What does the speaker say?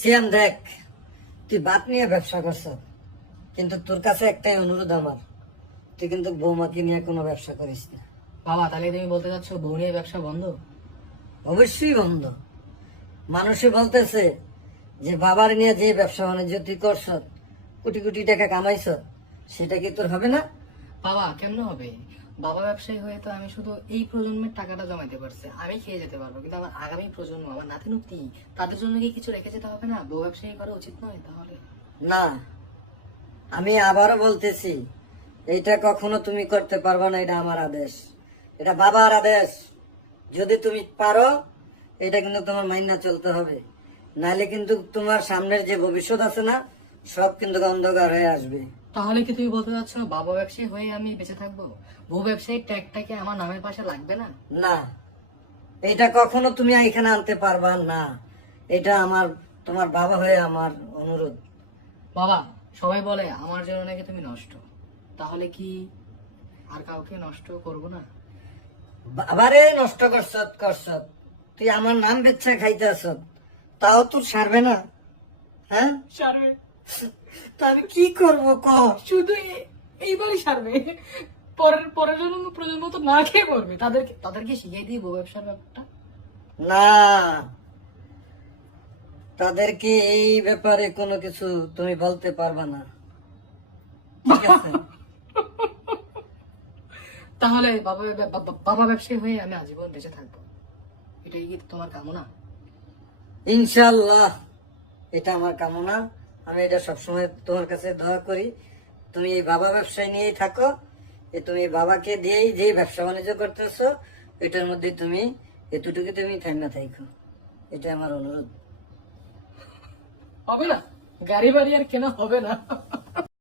সিয়াম দেখ, তুই বাপ নিয়ে ব্যবসা করছ, কিন্তু তোর কাছে একটাই অনুরোধ আমার, তুই কিন্তু বৌমাকে নিয়ে কোনো ব্যবসা করিস না। বাবা, তাহলে তুমি বলতে চাচ্ছ বউ নিয়ে ব্যবসা বন্ধ? অবশ্যই বন্ধ। মানুষে বলতেছে যে বাবার নিয়ে যে ব্যবসা বাণিজ্য তুই করছ, কোটি কোটি টাকা কামাইছ, সেটা কি তোর হবে না? বাবা, কেমন হবে? বাবা ব্যবসায়ী হয়ে তো আমি শুধু এই প্রজন্মের টাকাটা জমাইতে পারছি, আমি খেয়ে যেতে পারবো, কিন্তু আমার আগামী প্রজন্ম, আমার নাতি নাতনি, তাদের জন্য কি কিছু রেখে যেতে হবে না? বউ ব্যবসায়ী করা উচিত নয় তাহলে? না, আমি আবারও বলতেছি, এইটা কখনো তুমি করতে পারবা না। এটা আমার আদেশ, এটা বাবার আদেশ। যদি তুমি পারো, এটা কিন্তু তোমার মাইনা চলতে হবে, নাহলে কিন্তু তোমার সামনের যে ভবিষ্যৎ আছে না, সব কিন্তু অন্ধকার হয়ে আসবে। তাহলে কি তুমি বলতে চাচ্ছ বাবা ব্যবসায়ী হয়ে আমি বেঁচে থাকবো? বউ ব্যবসায়ী ট্যাগটা কি আমার নামের পাশে লাগবে না? না, এটা কখনো তুমি এখানে আনতে পারবা না। এটা আমার, তোমার বাবা হয়ে আমার অনুরোধ। বাবা, সবাই বলে আমার জন্য নাকি তুমি নষ্ট, তাহলে কি আর কাউকে নষ্ট করব না? বাবারে নষ্ট করছত, তুই আমার নাম বেচ্ছা খাইতেছ, তাও তোর সারবে না? হ্যাঁ, সারবে। তা আমি কি করবো ক? শুধু এইবারই সারবে, পরের পরের প্রজন্ম তো না খেয়ে করবে। তাদেরকে শিখিয়ে দিই বউ ব্যবসার ব্যাপারটা। না, তাদেরকে এই ব্যাপারে কোনো কিছু তুমি বলতে পারবা না, ঠিক আছে? তাহলে বাবা ব্যবসায়ী হয়ে আমি আজীবন বেঁচে থাকবো, এটাই কি তোমার কামনা? ইনশাল্লাহ, এটা আমার কামনা। আমি এটা সবসময় তোমার কাছে দোয়া করি, তুমি এই বাবা ব্যবসায় নিয়েই থাকো। তুমি এই বাবাকে দিয়েই যে ব্যবসা বাণিজ্য করতেছো, এটার মধ্যে তুমি এতটুকু তুমি থাইমা থাইকো, এটা আমার অনুরোধ। হবে না, গাড়ি বাড়ি আর কেনা হবে না।